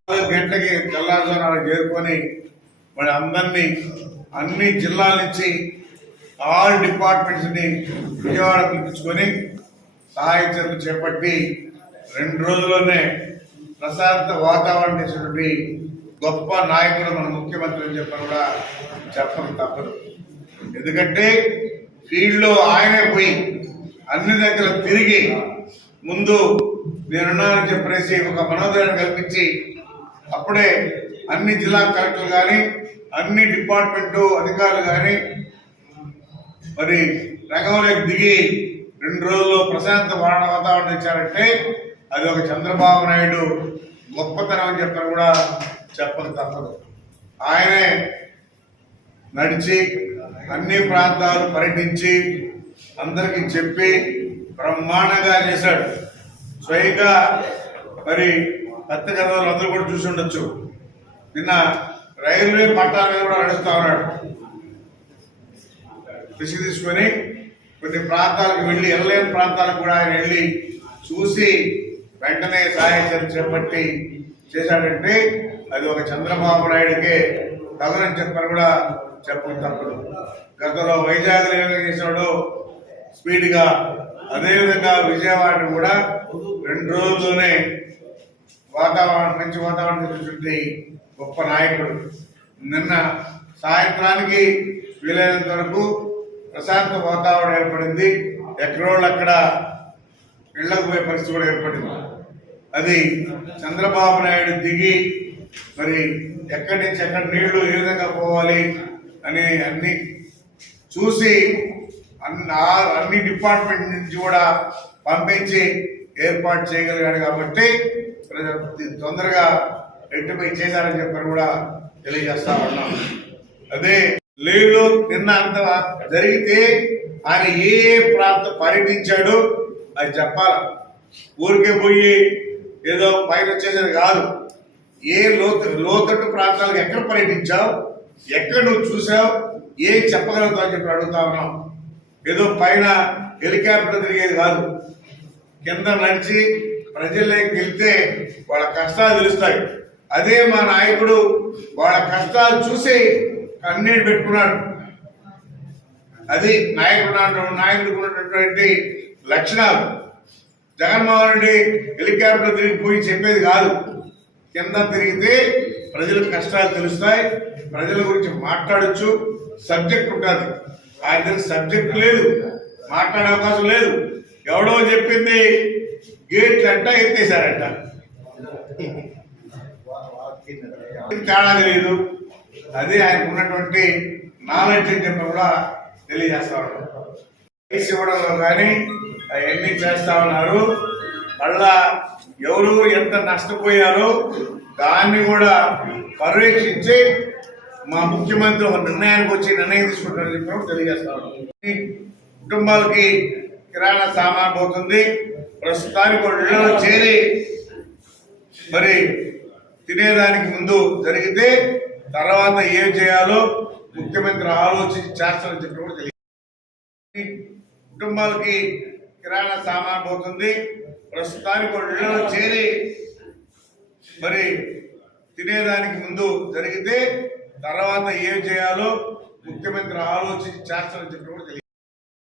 నాలుగు గంటలకి తెల్లారుజామున చేరుకొని మరి అందరినీ అన్ని జిల్లాల నుంచి ఆల్ డిపార్ట్మెంట్స్ని విజయవాడ పిలిపించుకొని సహాయ చర్యలు చేపట్టి రెండు రోజుల్లోనే ప్రశాంత వాతావరణం ఇచ్చినటువంటి గొప్ప నాయకుడు మన ముఖ్యమంత్రి అని చెప్పని కూడా చెప్పడం తప్పదు. ఎందుకంటే ఫీల్డ్లో ఆయనే పోయి అన్ని దగ్గర తిరిగి ముందు నేనున్నానని చెప్పేసి ఒక మనోధైర్యం కల్పించి అప్పుడే అన్ని జిల్లా కలెక్టర్లు కానీ అన్ని డిపార్ట్మెంట్ అధికారులు కానీ మరి రంగంలోకి దిగి రెండు రోజుల్లో ప్రశాంత వారణ వాతావరణం ఇచ్చారంటే అది ఒక చంద్రబాబు నాయుడు గొప్పతనం అని చెప్పని కూడా చెప్పక తప్పదు. ఆయనే నడిచి అన్ని ప్రాంతాలు పర్యటించి అందరికీ చెప్పి బ్రహ్మాండంగా చేశాడు. స్వయంగా మరి కొత్త కథలు అందరూ కూడా చూసి ఉండొచ్చు. నిన్న రైల్వే పట్టాల మీద కూడా నడుస్తా ఉన్నాడు. కృషి తీసుకొని కొన్ని ప్రాంతాలకు వెళ్ళి వెళ్ళలేని ప్రాంతాలకు కూడా ఆయన వెళ్ళి చూసి వెంటనే సహాయం చేపట్టి చేశాడంటే అది ఒక చంద్రబాబు నాయుడికే తగనని చెప్పని కూడా చెప్పడం తప్పదు. గతంలో వైజాగ్ ఏ చేసినాడు స్పీడ్గా అదేవిధంగా విజయవాడ కూడా రెండు రోజుల్లోనే వాతావరణం మంచి వాతావరణం చూసుంటే గొప్ప నాయకుడు. నిన్న సాయంత్రానికి వీలైనంత వరకు ప్రశాంత వాతావరణం ఏర్పడింది. ఎక్కడోళ్ళు అక్కడ ఇళ్ళకు పోయే పరిస్థితి కూడా ఏర్పడింది. అది చంద్రబాబు నాయుడు దిగి మరి ఎక్కడి నుంచి ఎక్కడ నీళ్ళు ఏ విధంగా పోవాలి అని అన్ని చూసి అన్ని అన్ని డిపార్ట్మెంట్ నుంచి కూడా పంపించి ఏర్పాటు చేయగలిగాడు కాబట్టి ప్రజలు తొందరగా రెక్టిఫై చేశారని చెప్పని కూడా తెలియజేస్తా ఉన్నాం. అదే లేదు నిన్న అంత జరిగితే ఆయన ఏ ఏ ప్రాంతం పర్యటించాడు అది చెప్పాలి. ఊరికే పోయి ఏదో పైన వచ్చేసరి కాదు. ఏ లోతు లోతట్టు ప్రాంతాలకు ఎక్కడ పర్యటించావు? ఎక్కడ నువ్వు చూసావు? ఏం చెప్పగలుగుతావు అని చెప్పి అడుగుతా ఉన్నాం. ఏదో పైన హెలికాప్టర్ తిరిగేది కాదు. కింద నడిచి ప్రజల్లోకి వెళ్తే వాళ్ళ కష్టాలు తెలుస్తాయి. అదే మా నాయకుడు వాళ్ళ కష్టాలు చూసి కన్నీళ్ళు పెట్టుకున్నాడు. అది నాయకుడు నాయకుడికి ఉన్నటువంటి లక్షణాలు. జగన్మోహన్ రెడ్డి హెలికాప్టర్ తిరిగిపోయి చెప్పేది కాదు. కింద తిరిగితే ప్రజలకు కష్టాలు తెలుస్తాయి. ప్రజల గురించి మాట్లాడొచ్చు. సబ్జెక్ట్ ఉంటుంది. ఆయన సబ్జెక్ట్ లేదు. మాట్లాడే అవకాశం లేదు. ఎవడో చెప్పింది గేట్లు అంట ఎత్తేసారంట తేడా తెలియదు అదే ఆయనకు ఉన్నటువంటి నాలెడ్జ్ అని చెప్పి కూడా తెలియజేస్తా ఉన్నారు కేసు ఇవ్వడంలో కానీ అవన్నీ చేస్తా ఉన్నారు మళ్ళా ఎవరు ఎంత నష్టపోయారో దాన్ని కూడా పర్యవేక్షించి మా ముఖ్యమంత్రి ఒక నిర్ణయానికి వచ్చి నిర్ణయం తీసుకుంటారని చెప్పినప్పుడు తెలియజేస్తాను. కుటుంబాలకి కిరాణా సామాన్ పోతుంది. ప్రస్తుతానికి ఇళ్ళలో చేరి మరి తినేదానికి ముందు జరిగితే తర్వాత ఏం చేయాలో ముఖ్యమంత్రి ఆలోచించి చేస్తారని చెప్పినప్పుడు కూడా తెలియదు కుటుంబాలకి కిరాణా సామాన్ పోతుంది. ప్రస్తుతానికి ఇళ్ళలో చేరి మరి తినేదానికి ముందు జరిగితే తర్వాత ఏం చేయాలో ముఖ్యమంత్రి ఆలోచించి చేస్తారని చెప్పి కూడా తెలియదు.